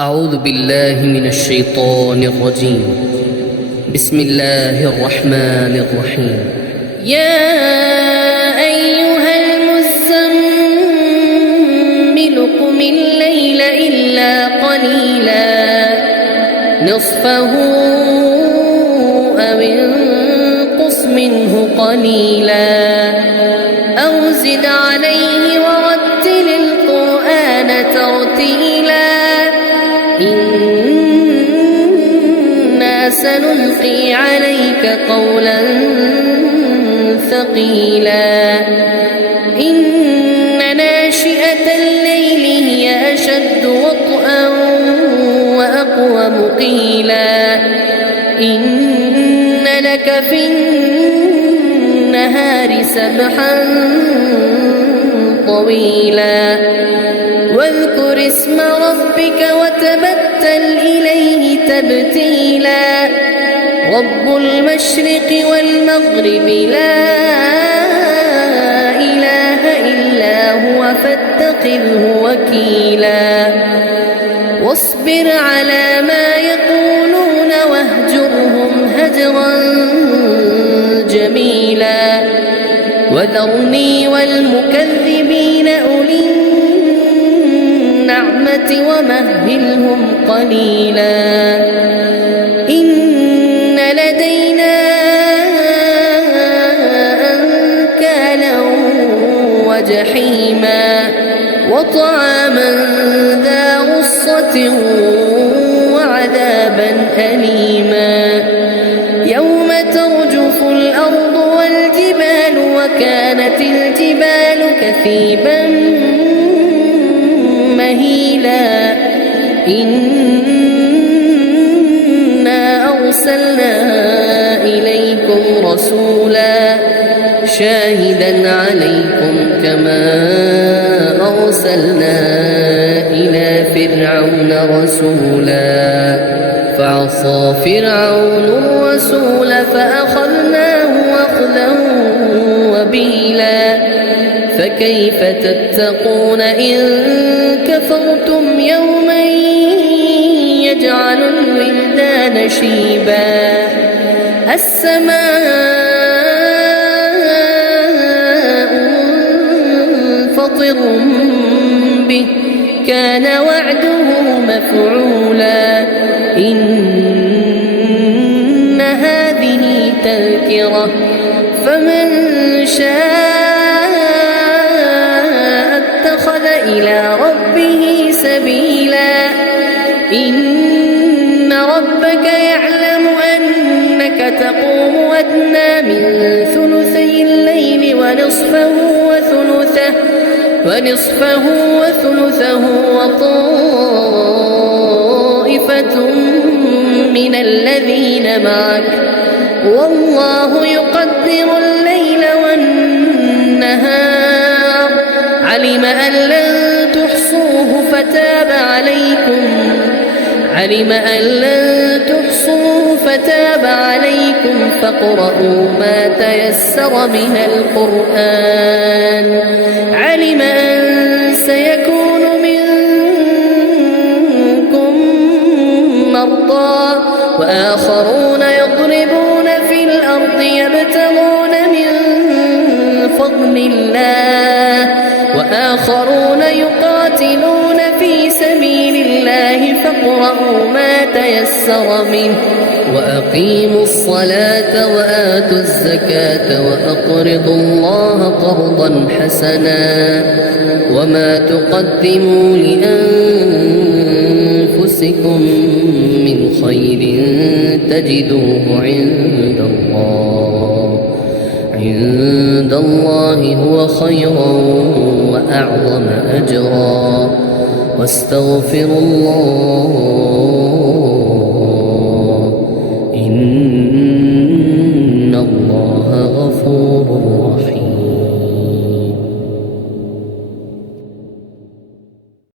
أعوذ بالله من الشيطان الرجيم. بسم الله الرحمن الرحيم. يا أيها المزمل قم الليل إلا قليلا نصفه أو انقص منه قليلا أو زد عليه ورتل القرآن ترتيلا إنا سنلقي عليك قولا ثقيلا إن ناشئة الليل هي أشد وطئا وأقوم قيلا إن لك في النهار سبحا طويلا واذكر اسم ربك وتبتل إليه تبتيلا رب المشرق والمغرب لا إله إلا هو فاتخذه وكيلا واصبر على ما يقولون واهجرهم هجرا جميلا وذرني والمكذبين أولي النعمة ومهلهم قليلا إن لدينا أنكالا وجحيما وطعاما ذا غصة وعذابا أليما يوم ترجف الأرض والجبال وكانت الجبال كثيبا مهيلا إنا أرسلنا إليكم رسولا شاهدا عليكم كما أرسلنا إلى فرعون رسولا فعصى فرعون الرسول فأخذناه أخذا وبيلا فكيف تتقون إن كفرتم يوما يجعل الولدان شيبا السماء منفطر به كان وعده مفعولا إن هذه تذكرة فمن شاء اتخذ إلى ربه سبيلا إن ربك يعلم أنك تقوم أدنى من ثلثي الليل ونصفه وثلثه وطائفة من الذين معك والله يقدر الليل والنهار علم أن لن تحصوه فتاب عليكم فاقرؤوا ما تيسر من القرآن علم أن سيكون منكم مرضى وآخرون يضربون في الأرض يبتغون من فضل الله وآخرون يقاتلون في سبيل الله فاقرؤوا ما تيسر منه وأقيموا الصلاة وآتوا الزكاة وأقرضوا الله قرضا حسنا وما تقدموا لأنفسكم من خير تجدوه عند الله هو خيرا وأعظم أجرا واستغفروا الله